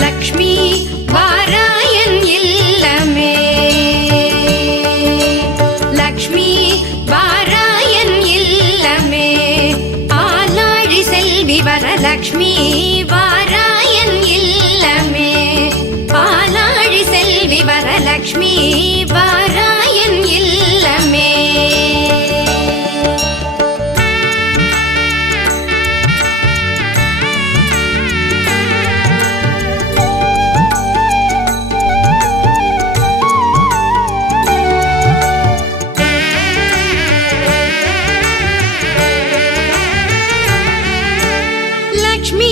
Lakshmi வாராயன் இல்லமே. Lakshmi வாராயன் இல்லமே. ஆலாழி Selvi Varalakshmi வாராயன் இல்லமே. ஆலாழி Selvi Varalakshmi வாராயன் இல்லமே. Lakshmi